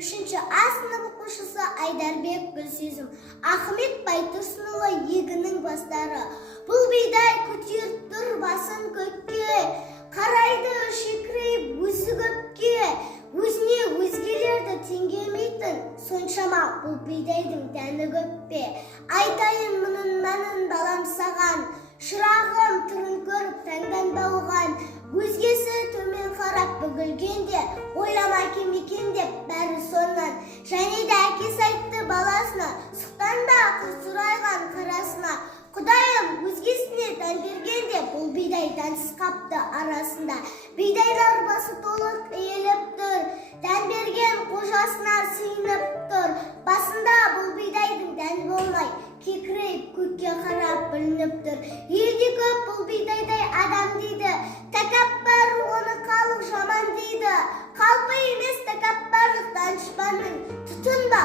3 А сынып оқушысы Айдарбек Гүлсезім. Ахмет Байтұрсынұлы егінің бастары. Бұл бидай көтеріп тұр басын көкке, қарайды шекірейіп өзі көпке. Өзіне өзгелерді теңгермейтін, соншама бұл бидайдың дәні көп пе? Айтайын мұның мәнін балам саған, шырағым түрін көріп таңданба оған. Өзгесі төмен қарап бүгілгенде, ойлама кем екен деп бәрі соннан. Және де әкесі айтты баласына, сұқтанба қыз сұрайған қарасына. Құдайым өзгесіне дән бергенде, бұл бидай дәнсіз қапты арасында. Бидайлар басы толық иіліп тұр, дән берген қожасына сыйынып тұр. Басында бұл бидайдың дән болмай, кекірейіп көкке қарап білініп тұр. Елде көп бұл бидайдай адам дейді, тәкаппар оны халық жаман дейді. Қалпы емес тәкаппарлық данышпанның, тұтынба